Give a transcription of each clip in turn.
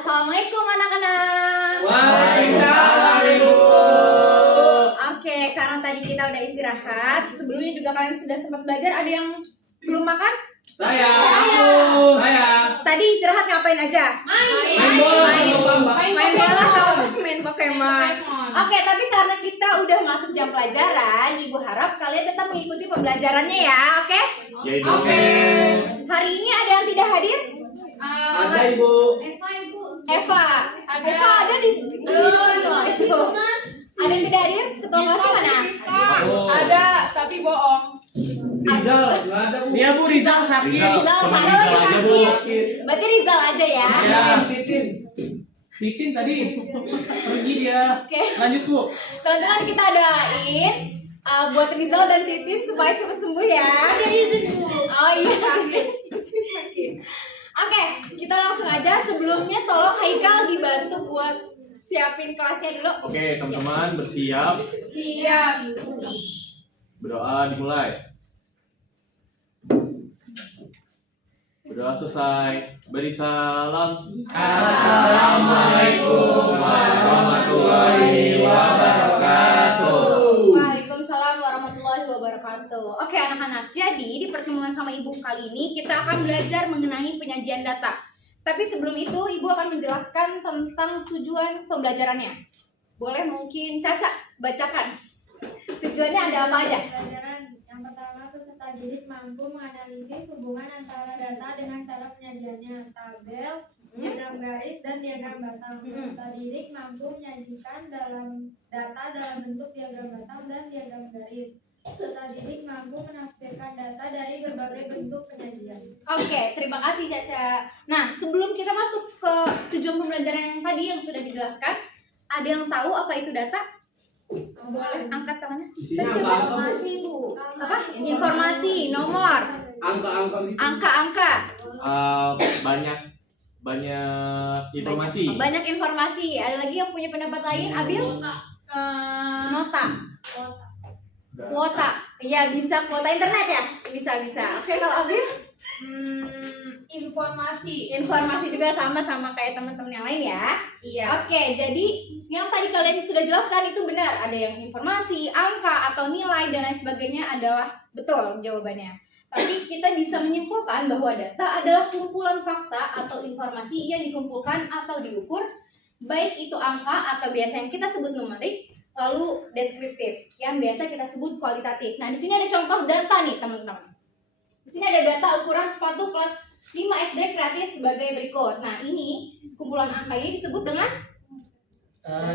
Assalamualaikum anak-anak. Waalaikumsalam. Oke, karena tadi kita udah istirahat, sebelumnya juga kalian sudah sempat belajar. Ada yang belum makan? Saya. Tadi istirahat ngapain aja? Main bola sama Pamba. Main bola sama main Pokemon. Oke, tapi karena kita udah masuk jam pelajaran, Ibu harap kalian tetap mengikuti pembelajarannya ya, oke? Oke. Hari ini ada yang tidak hadir? Ada Ibu. Eva ada di itu. Ada yang tidak hadir? Ketua kelasnya mana? Ada, tapi bohong. Rizal nggak ada Bu. Iya Bu, Rizal sakit. Rizal Teman sana Rizal lagi aja Bu. sakit. Berarti Rizal aja ya. Ya. Titin tadi. Pergi dia. Oke. Lanjut Bu. Teman-teman kita adain buat Rizal dan Titin supaya cepat sembuh ya. Ada izin Bu. Oh iya. Oke, kita langsung aja. Sebelumnya tolong Haikal dibantu buat siapin kelasnya dulu. Oke teman-teman bersiap. Siap. Berdoa dimulai. Berdoa selesai. Beri salam. Assalamualaikum warahmatullahi wabarakatuh. Waalaikumsalam warahmatullahi wabarakatuh. Oke anak-anak, jadi di pertemuan sama Ibu kali ini kita akan belajar mengenai penyajian data. Tapi sebelum itu Ibu akan menjelaskan tentang tujuan pembelajarannya. Boleh mungkin Caca bacakan. Tujuannya ada apa aja? Pelajaran yang pertama, peserta didik mampu menganalisis hubungan antara data dengan cara penyajiannya, tabel, diagram garis, dan diagram batang. Peserta didik mampu menyajikan data dalam bentuk diagram batang dan diagram garis. Peserta didik mampu menafsirkan data dari berbagai bentuk penyajian. Oke, terima kasih Caca. Nah, sebelum kita masuk ke tujuan pembelajaran yang tadi yang sudah dijelaskan, ada yang tahu apa itu data? Boleh angkat tangannya. Isinya apa Bu? Bu. Apa? Informasi, nomor, Angka-angka gitu. angka-angka. Banyak informasi. Banyak informasi. Ada lagi yang punya pendapat lain? Abil? Nota. Kuota. Iya, bisa kuota internet ya? Bisa. Oke, kalau Abil? Informasi juga sama kayak teman-teman yang lain ya. Iya. Oke, jadi yang tadi kalian sudah jelaskan itu benar. Ada yang informasi, angka atau nilai dan lain sebagainya adalah betul jawabannya. Tapi kita bisa menyimpulkan bahwa data adalah kumpulan fakta atau informasi yang dikumpulkan atau diukur, baik itu angka atau biasa yang kita sebut numerik, lalu deskriptif yang biasa kita sebut kualitatif. Nah, di sini ada contoh data nih, teman-teman. Di sini ada data ukuran sepatu kelas 5 SD gratis sebagai berikut. Nah, ini kumpulan angka ini disebut dengan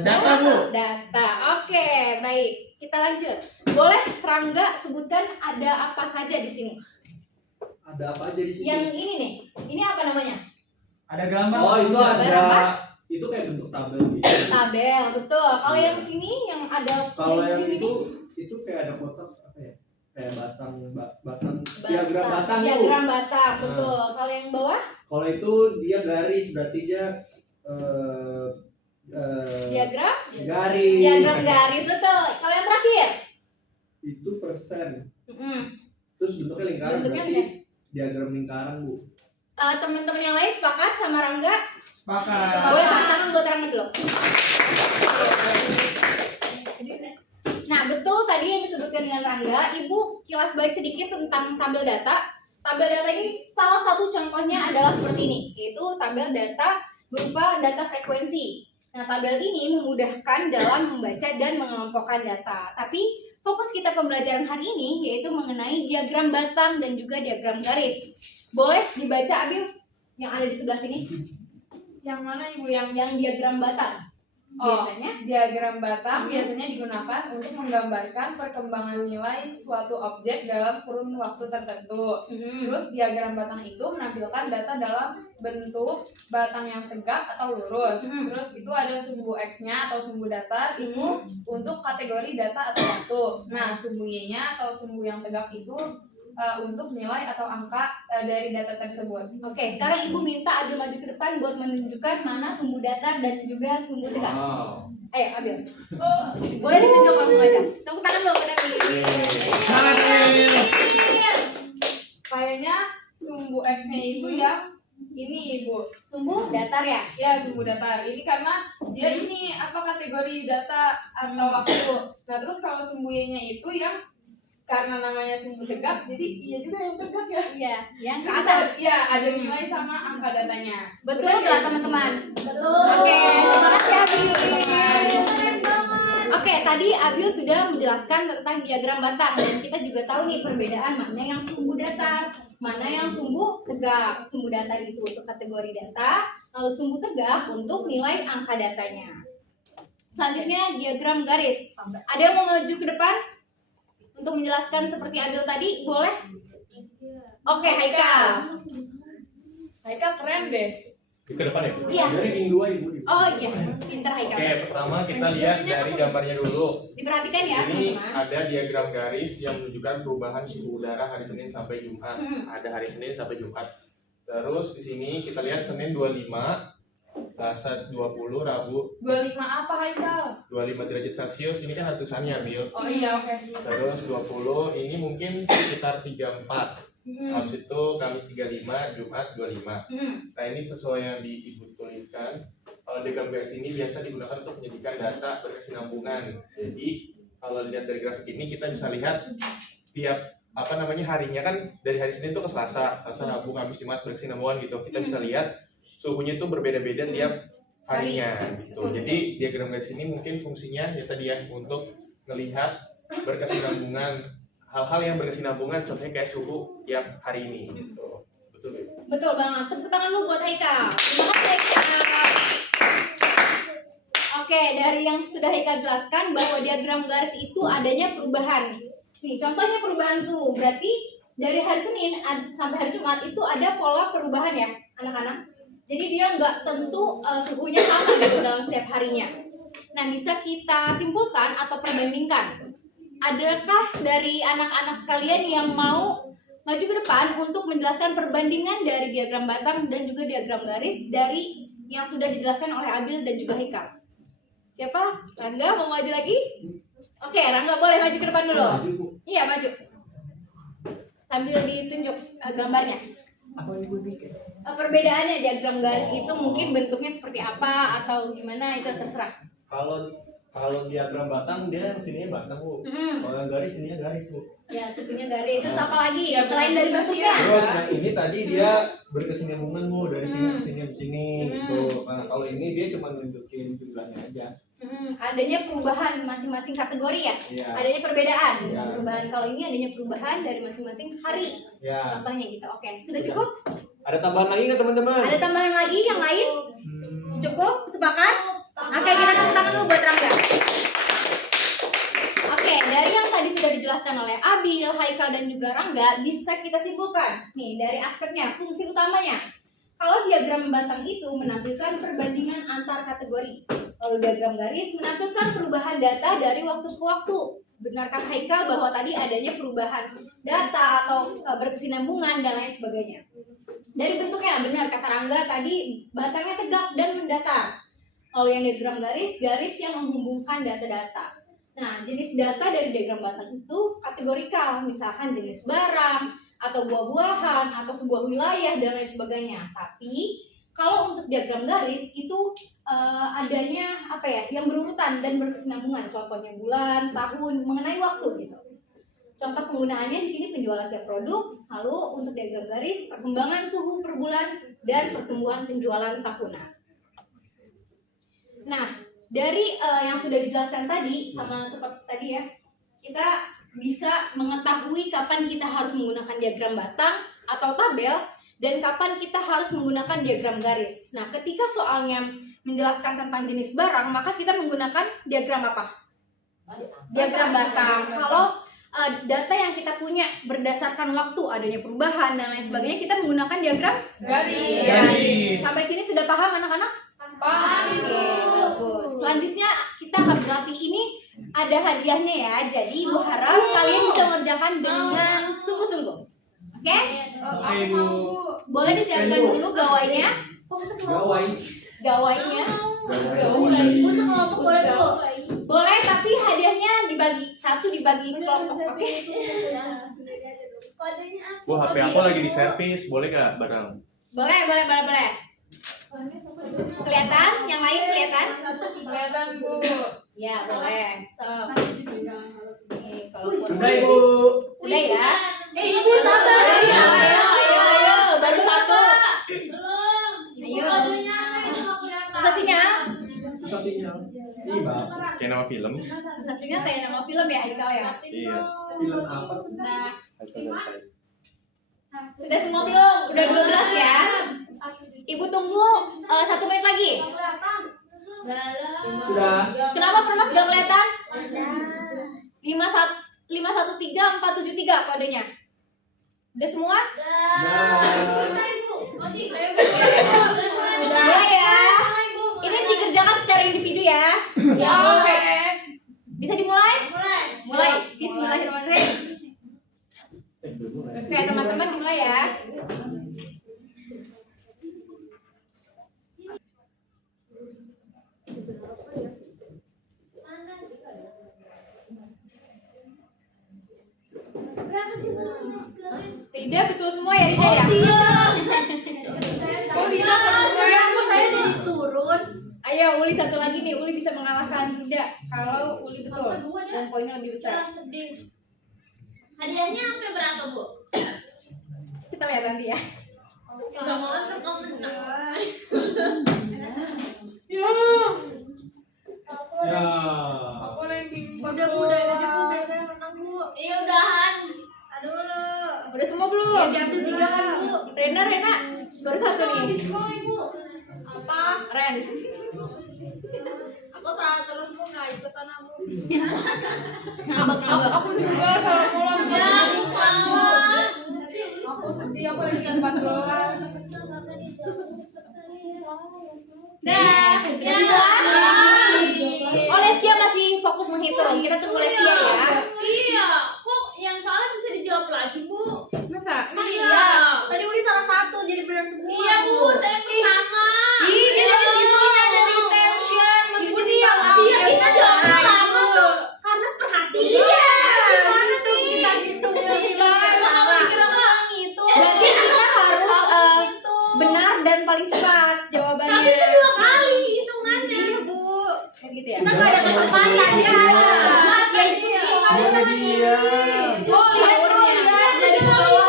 Data Bu. Data. Oke, baik. Kita lanjut. Boleh Rangga sebutkan ada apa saja di sini? Ada apa aja di sini? Yang ini nih. Ini apa namanya? Ada gambar. Oh, itu Gambar ada. apa? Itu kayak bentuk tabel gitu. Tabel, betul. Kalau yang sini yang ada Kalau yang ini itu kayak ada kotak apa ya? Kayak batang diagram batang Bu. diagram batang, betul. Kalau yang bawah Kalau itu dia garis, berarti dia diagram garis. diagram garis, betul. Kalau yang terakhir Itu persen. Mm-mm. Terus bentuknya lingkaran, Bentuknya berarti diagram lingkaran Bu. Teman-teman yang lain sepakat sama Rangga? Sepakat. Boleh tepuk tangan buat Rangga dulu. Nah, betul tadi yang disebutkan dengan Rangga. Ibu kilas balik sedikit tentang tabel data. Tabel data ini salah satu contohnya adalah seperti ini, yaitu tabel data berupa data frekuensi. Nah, tabel ini memudahkan dalam membaca dan mengelompokkan data. Tapi fokus kita pembelajaran hari ini yaitu mengenai diagram batang dan juga diagram garis. Boleh dibaca Abil yang ada di sebelah sini? Yang mana Ibu? Yang diagram batang. Biasanya Diagram batang biasanya digunakan untuk menggambarkan perkembangan nilai suatu objek dalam kurun waktu tertentu. Terus diagram batang itu menampilkan data dalam bentuk batang yang tegak atau lurus. Terus itu ada sumbu X-nya atau sumbu datar itu untuk kategori data atau waktu. Nah, sumbu Y-nya atau sumbu yang tegak itu untuk nilai atau angka dari data tersebut. Oke, sekarang Ibu minta Abil maju ke depan buat menunjukkan mana sumbu datar dan juga sumbu tegak. Wow. Ayo, Abil. Boleh ditunjuk langsung aja. Tepuk tangan dulu ke Abil. Semangat, Abil. Kayaknya sumbu X-nya itu yang ini Ibu. Sumbu datar ya? Ya, sumbu datar. Ini karena dia ini kategori data atau waktu. Nah, terus kalau sumbu Y-nya itu yang karena namanya sumbu tegak, jadi iya juga yang tegak ya. Iya, yang ke atas. Iya, ada nilai sama angka datanya. Betul Benar nggak ya, teman-teman? Betul. Oke, terima kasih Abil. Oke, tadi Abil sudah menjelaskan tentang diagram batang dan kita juga tahu nih perbedaan mana yang sumbu datar, mana yang sumbu tegak. Sumbu datar itu untuk kategori data, lalu sumbu tegak untuk nilai angka datanya. Selanjutnya diagram garis. Ada yang mau maju ke depan untuk menjelaskan seperti Abil tadi? Boleh? Oke, Haikal. Haikal keren deh. Ke depan ya. Iya. Dari King 2 Ibu. Oh iya, pinter Haikal. Oke, pertama kita lihat dari gambarnya dulu. Diperhatikan ya, Ini teman-teman. ada diagram garis yang menunjukkan perubahan suhu udara hari Senin sampai Jumat. Ada hari Senin sampai Jumat. Terus di sini kita lihat Senin 25, Selasa 20, Rabu 25 apa Haikal? 25 derajat Celcius. Ini kan ratusannya, Bil. Oh iya, oke. Terus 20 ini mungkin sekitar 34. Habis itu Kamis 35, Jumat 25. Nah, ini sesuai yang di Ibu tuliskan. Kalau diagram garis ini biasa digunakan untuk menjadikan data berkesinambungan. Jadi kalau lihat dari grafik ini kita bisa lihat tiap harinya kan dari hari Senin itu ke Selasa, Rabu, Kamis, Jumat berkesinambungan gitu. Kita bisa lihat suhunya itu berbeda-beda tiap harinya gitu. Jadi diagram garis ini mungkin fungsinya ya tadi ya untuk melihat berkesinambungan hal-hal yang berkesinambungan, contohnya kayak suhu tiap hari ini gitu. Betul ya? Betul banget. Tepuk tangan lu buat Haikal. Terima kasih Haikal. Oke, dari yang sudah Haikal jelaskan bahwa diagram garis itu adanya perubahan. Nih, contohnya perubahan suhu. Berarti dari hari Senin sampai hari Jumat itu ada pola perubahan ya, anak-anak. Jadi dia nggak tentu suhunya sama gitu dalam setiap harinya. Nah, bisa kita simpulkan atau perbandingkan. Adakah dari anak-anak sekalian yang mau maju ke depan untuk menjelaskan perbandingan dari diagram batang dan juga diagram garis dari yang sudah dijelaskan oleh Abil dan juga Haikal? Siapa? Rangga mau maju lagi? Oke, Rangga boleh maju ke depan dulu. Maju, Bu. Iya, maju. Sambil ditunjuk gambarnya. Apa Ibu nih? Perbedaannya diagram garis itu mungkin bentuknya seperti apa atau gimana itu terserah. Kalau diagram batang dia yang sininya batang, Bu. Kalau yang garis sininya garis, Bu. Ya, situnya garis. Terus apa lagi? Ya, Selain dari bentuknya? Terus yang ini tadi dia berkesinambungan, Bu, dari sini ke sini ke sini gitu. Nah, kalau ini dia cuma nunjukin jumlahnya aja. Adanya perubahan masing-masing kategori ya? Iya. Adanya perbedaan. Iya. Perubahan kalau ini adanya perubahan dari masing-masing hari. Ya. Contohnya gitu. Oke, sudah cukup? Ada tambahan lagi nggak, teman-teman? Ada tambahan lagi yang lain? Cukup? Sepakat? Oke, kita tepuk tangan dulu buat Rangga. Oke, dari yang tadi sudah dijelaskan oleh Abil, Haikal, dan juga Rangga, bisa kita simpulkan nih dari aspeknya, fungsi utamanya. Kalau diagram batang itu menampilkan perbandingan antar kategori, lalu diagram garis menampilkan perubahan data dari waktu ke waktu. Benar kata Haikal bahwa tadi adanya perubahan data atau berkesinambungan dan lain sebagainya. Dari bentuknya, benar kata Rangga tadi batangnya tegak dan mendatar. Lalu yang diagram garis yang menghubungkan data-data. Nah, jenis data dari diagram batang itu kategorikal, misalkan jenis barang, atau buah-buahan, atau sebuah wilayah, dan lain sebagainya. Tapi, kalau untuk diagram garis itu adanya yang berurutan dan berkesinambungan. Contohnya bulan, tahun, mengenai waktu gitu. Contoh penggunaannya di sini penjualan tiap produk, lalu untuk diagram garis, perkembangan suhu per bulan, dan pertumbuhan penjualan tahunan. Nah, dari yang sudah dijelaskan tadi sama seperti tadi ya, kita bisa mengetahui kapan kita harus menggunakan diagram batang atau tabel dan kapan kita harus menggunakan diagram garis. Nah, ketika soalnya menjelaskan tentang jenis barang, maka kita menggunakan diagram apa? Diagram batang. Kalau data yang kita punya berdasarkan waktu adanya perubahan dan lain sebagainya, kita menggunakan diagram Garis. Sampai sini sudah paham anak-anak? Paham. Oke, bagus. Selanjutnya kita akan berlatih ini ada hadiahnya ya. Jadi Ibu harap kalian bisa mengerjakan dengan sungguh-sungguh. Oke? Aku mau, Bu. Boleh disiapkan dulu gawainya. Gawai. Gawainya. Gawai. Bu sekelompok boleh dulu. Boleh, tapi hadiahnya dibagi kelompok. Oke? Bu, HP aku lagi di servis, boleh gak bareng? Boleh. Kelihatan? Yang lain kelihatan? Kelihatan Bu. Ya, boleh. So, nih, kalau Sudah Ibu. sudah ya? Ibu sabar. Ayo, baru satu. Ayo. Susah sinyal. Susah sinyal. Iya, Bang. Kayak nama film. Susah sinyal kayak nama film ya, Haikal ya? Iya. Film apa? Nah, sudah semua belum? Udah 12 ya? Ibu tunggu 1 menit lagi. Sudah. Kenapa Permas gak kelihatan? 513473 kodenya. Udah semua? Udah ya. Ini dikerjakan secara individu ya. Ya, oke. Bisa dimulai? Mulai. Bismillahirrahmanirrahim. Oke, teman-teman dimulai ya. Rida betul semua ya Rida ya? Oh Rida saya jadi turun. Ayo Uli satu lagi nih, Uli bisa mengalahkan Rida kalau Uli betul dan poinnya lebih besar. Hadiahnya sampai berapa, Bu? Kita lihat nanti ya. Kalau mau kan kau menang. Ya. Aku ranking Udah aja Bu, biasanya menang, Bu. Iya, udahan. Aduh lo. Udah semua belum? Ya, diambil 3 kan, Bu. Rena baru satu nih. Ibu. Apa? Rens. Aku salah terus Bu, nggak ikutan aku. Aku juga salah kolam. Ya, lupa. Aku sedih, aku ranking 14. Dah, udah semua? Oh Leskia masih fokus menghitung. Kita tunggu Leskia ya. Iya, kok yang salah bisa dijawab lagi, Bu? Masa? Iya. Tadi Uli salah satu, jadi benar semua. Iya, Bu, saya pertama. Ih, dia dari situnya dari tension. Maksudnya dia Iya, kita jawabnya lama tuh. Karena perhatian. Iya. Gimana tuh kita gitu? Kamu pikir aku salah gitu. Berarti kita harus benar dan paling cepat jawabannya. Tapi itu 2 kali hitungannya. Iya Bu. Kayak gitu ya. Kita nggak ada kesempatan ya. Ya itu. Mana dia? Oh lihat tuh lihat. Jadi bawah.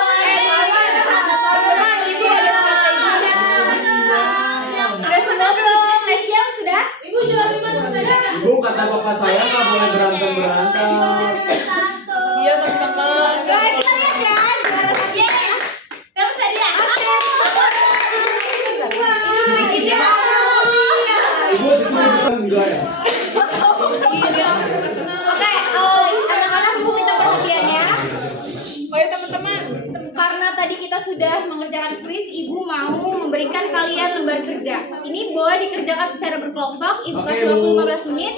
Ibu ada strateginya. Udah semua belum? Leskia sudah? Ibu jual di mana tadi? Ibu kata bapak saya nggak boleh berantem. Iya teman-teman. Nah, kita lihat ya. Juara satu. Dapat tadi ya? Ini ya. Ibu itu bisa enggak ya? Oke, anak-anak Ibu minta perhatiannya. Oh ya teman-teman. Karena tadi kita sudah mengerjakan kuis, Ibu mau memberikan kalian lembar kerja. Ini boleh dikerjakan secara berkelompok. Ibu Oke, kasih Bu. waktu 15 menit.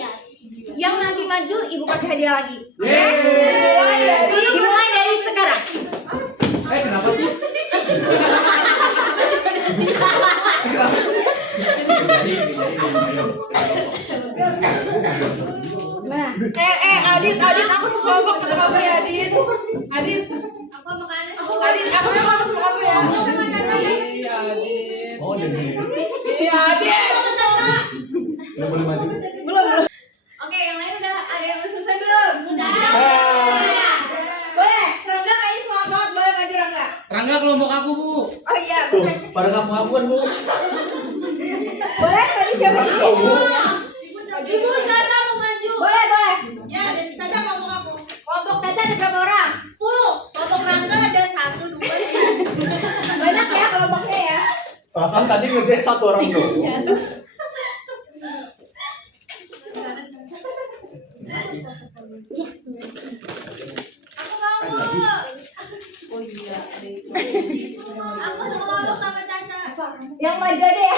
Yang nanti maju, Ibu kasih hadiah lagi. Oke? Yeay. Dimulai dari sekarang. Kenapa sih? Nah, Adit, aku sekelompok sama kamu ya, Adit. Adit, Apa makanannya? Adit, aku sekelompok sama kamu ya. Iya, Adit. Oh, jadi. Iya, Adit. Nggak boleh maju. belum. Oke, yang lain udah ada yang udah selesai belum? Udah. Boleh. Rangga kayaknya semangat banget, boleh maju Rangga. Rangga kelompok aku, Bu. Oh iya, Tuh, boleh. pada ngaku-ngakuan Bu. Boleh, tadi siapa? Oh, Bu. Ibu Caca mau maju. Boleh. Ya, Caca mau aku. Kelompok Caca ada berapa orang? 10. Kelompok Rangga ada 1, 2, 3. Banyak ya kelompoknya ya. Perasaan tadi ngerjain 1 orang tuh. Oh iya, Adit. Aku sekelompok sama Caca. Yang maju deh ya.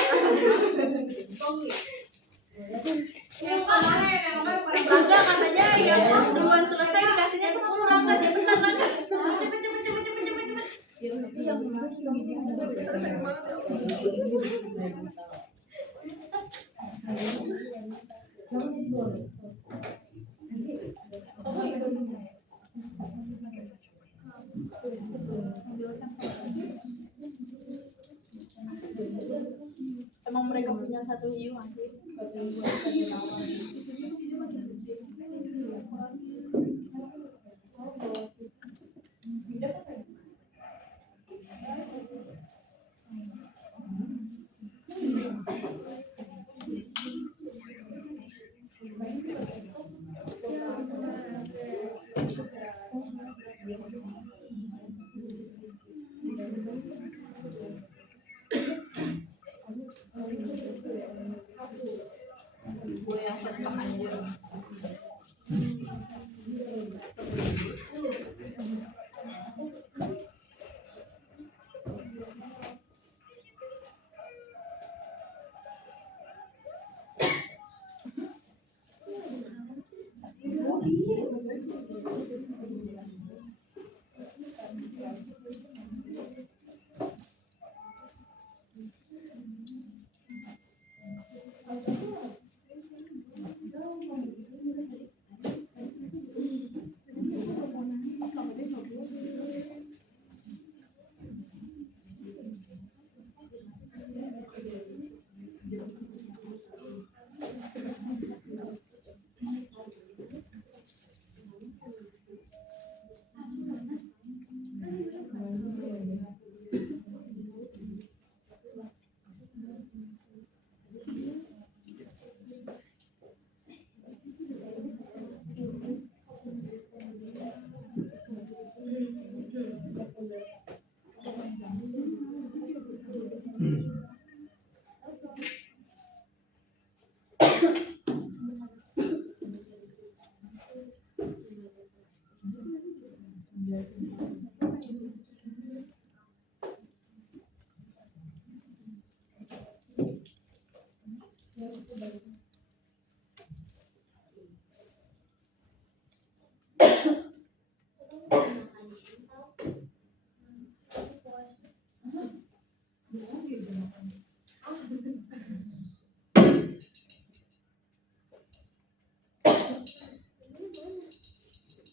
Yang kemarin, Rangga katanya yang duluan selesai dikasihnya 10. Rangga cepetan Rangga. Cepet. satu hiu masih. Gue yang seneng anjir.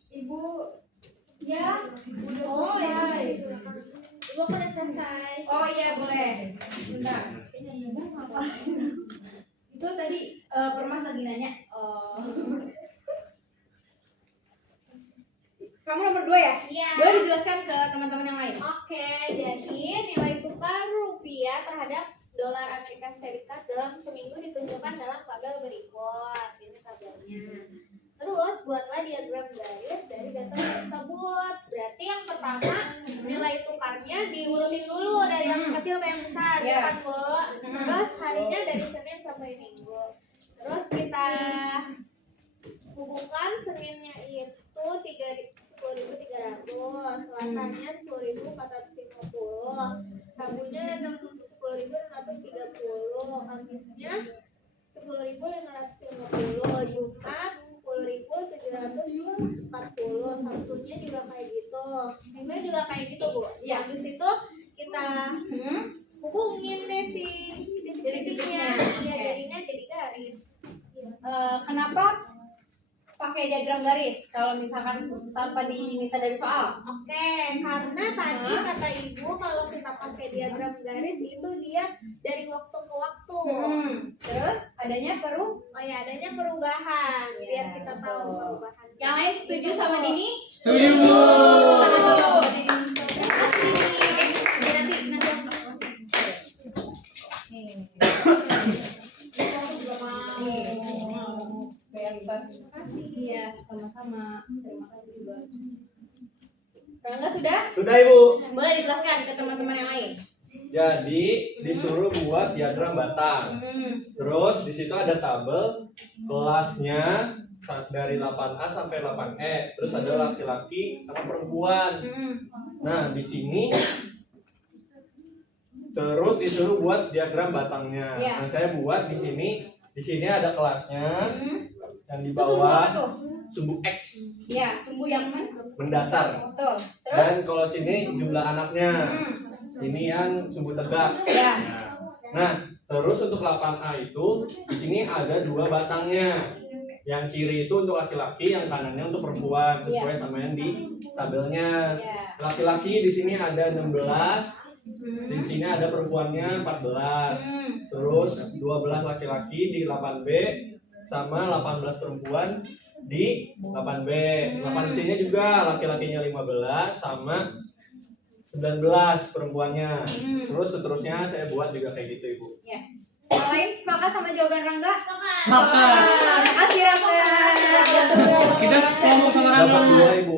Ibu Ya. udah selesai. Ibu aku udah selesai. Oh iya boleh. Bentar. Itu tadi Permas lagi nanya. Oh. Kamu nomor 2 ya? Iya. Boleh dijelaskan ke teman-teman yang lain? Oke, jadi nilai tukar rupiah terhadap dolar Amerika Serikat dalam seminggu ditunjukkan dalam tabel berikut. Ini tabelnya. Terus buatlah diagram garis dari data tersebut. Berarti yang pertama nilai tukarnya diurutin dulu dari yang kecil ke yang besar, Iya. kan Bu? Terus harinya dari Senin sampai Minggu. Terus kita hubungkan Seninnya itu 10.300, Selasanya 10.450, Rabunya 10.630, Kamisnya 10.550, Jumat 10.740, Sabtunya juga kayak gitu, Minggunya juga kayak gitu Bu. Iya. Habis itu kita hubungin deh si titik-titiknya, Oke. ya jadinya jadi garis. Kenapa pakai diagram garis kalau misalkan tanpa diminta dari soal? Oke, karena tadi kata ibu kalau kita pakai diagram garis itu dia dari waktu ke waktu. Terus adanya Oh ya, adanya perubahan Iya, biar kita tahu betul. perubahan. yang lain setuju sama Dini? Setuju. Terima kasih. Nanti aku kasih. Terima kasih. Iya, sama-sama. Terima kasih juga. Rangga sudah? Sudah Ibu. Boleh dijelaskan ke teman-teman yang lain. Jadi disuruh buat diagram batang. Terus di situ ada tabel kelasnya dari 8A sampai 8E. Terus ada laki-laki sama perempuan. Nah, di sini terus disuruh buat diagram batangnya. Iya. Nah, saya buat di sini. Di sini ada kelasnya. Yang di Itu sumbu apa bawah tuh? sumbu X Iya, sumbu yang mana? mendatar. Betul. Terus? Dan kalau sini jumlah anaknya. Ini yang sumbu tegak. Ya. Nah, terus untuk 8A itu di sini ada 2 batangnya. Yang kiri itu untuk laki-laki, yang kanannya untuk perempuan, sesuai sama yang di tabelnya. Ya. Laki-laki di sini ada 16, Di sini ada perempuannya 14. Terus 12 laki-laki di 8B sama 18 perempuan di 8B. 8C-nya juga laki-lakinya 15 sama 19 perempuannya. Terus seterusnya saya buat juga kayak gitu, Ibu. Ya. Yang lain sepakat sama jawaban Rangga? Sepakat. Makasih Rangga. Kita ngomong sama Dapat Rangga. 2, Ibu.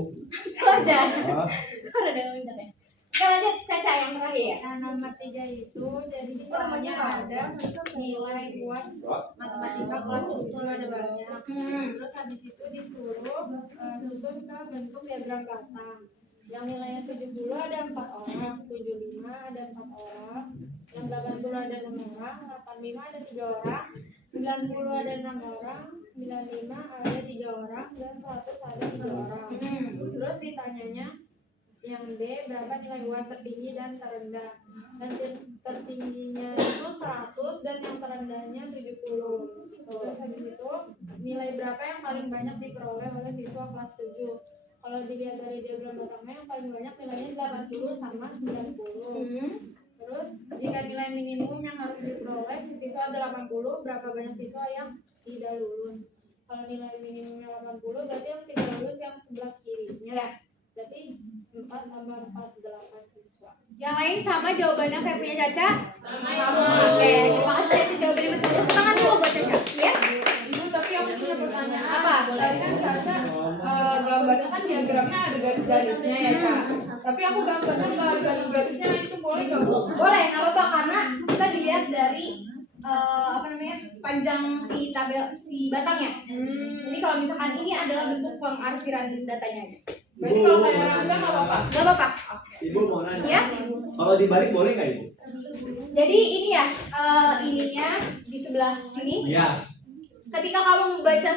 Aja. Hah? Kok ada yang ya? Kita lanjut Caca yang terakhir ya. Nah, nomor 3 itu jadi di soalnya ada nilai UAS matematika kelas 10 ada banyak. Terus habis itu disuruh susun ke bentuk diagram batang. Yang nilainya 70 ada 4 orang, 75 ada 4 orang, yang 80 ada 6 orang, 85 ada 3 orang, 90 ada 6 orang, 95 ada 3 orang, dan 100 ada 3 orang. Terus ditanyanya yang D berapa nilai UAS tertinggi dan terendah, dan tertingginya itu 100 dan yang terendahnya 70. Terus habis itu nilai berapa yang paling banyak diperoleh oleh siswa kelas 7. Kalau dilihat dari diagram batangnya yang paling banyak nilainya 80 sama 90. Terus jika nilai minimum yang harus diperoleh siswa ada 80, berapa banyak siswa yang tidak lulus? Kalau nilai minimumnya 80 berarti yang tidak lulus yang sebelah kirinya. Berarti 4 tambah 4 8 siswa. Yang lain sama jawabannya kayak punya Caca? Sama. Oke, terima kasih Caca jawabannya betul. Tepuk tangan dulu buat Caca. Ya? Ibu, tapi aku punya pertanyaan. Apa? Boleh. Tadi kan Caca gambarnya kan diagramnya ada garis-garisnya ya, Ca. Tapi aku gambarnya nggak ada garis-garisnya, itu boleh nggak, Bu? Boleh, nggak apa-apa karena kita dilihat dari panjang si tabel si batangnya. Jadi kalau misalkan ini adalah bentuk pengarsiran datanya aja. Berarti kalau kayak Rangga nggak apa-apa. Nggak apa-apa. Ibu mau nanya. Ya? Kalau dibalik boleh nggak, Ibu? Jadi ini ya, ininya di sebelah sini. Iya. Ketika kamu membaca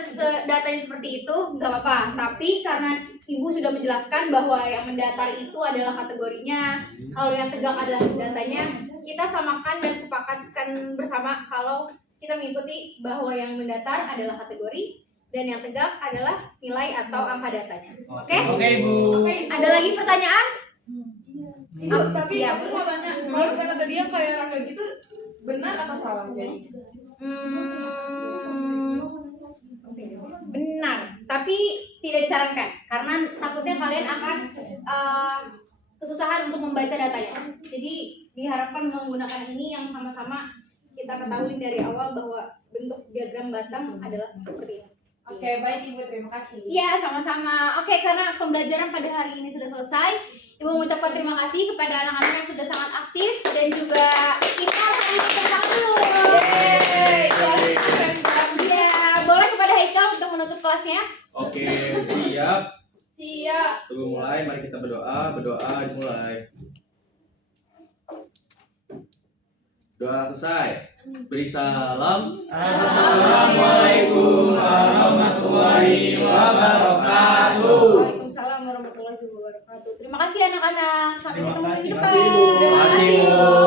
datanya seperti itu, nggak apa-apa. Tapi karena ibu sudah menjelaskan bahwa yang mendatar itu adalah kategorinya, kalau yang tegak adalah datanya, kita samakan dan sepakatkan bersama kalau kita mengikuti bahwa yang mendatar adalah kategori dan yang tegak adalah nilai atau angka datanya. Oke? Oke, Ibu. Ada lagi pertanyaan? Ibu, tapi Iya. aku mau tanya, kalau kata tadi yang kayak Rangga gitu, benar atau salah jadi? Benar, tapi tidak disarankan karena takutnya kalian akan kesusahan untuk membaca datanya. Jadi diharapkan menggunakan ini yang sama-sama kita ketahui dari awal bahwa bentuk diagram batang adalah seperti ini. Oke, baik Ibu, terima kasih. Iya, sama-sama. Oke, karena pembelajaran pada hari ini sudah selesai, Ibu mengucapkan terima kasih kepada anak-anak yang sudah sangat aktif dan juga kita harus tepuk dulu. Ya, boleh kepada Haikal untuk menutup kelasnya. Oke, siap. Siap. Sebelum mulai, mari kita berdoa. Berdoa dimulai. Doa selesai. Beri salam. Assalamualaikum warahmatullahi wabarakatuh. Waalaikumsalam warahmatullahi wabarakatuh. Terima kasih anak-anak. Sampai ketemu minggu depan. Terima kasih, Bu. Terima kasih, Bu.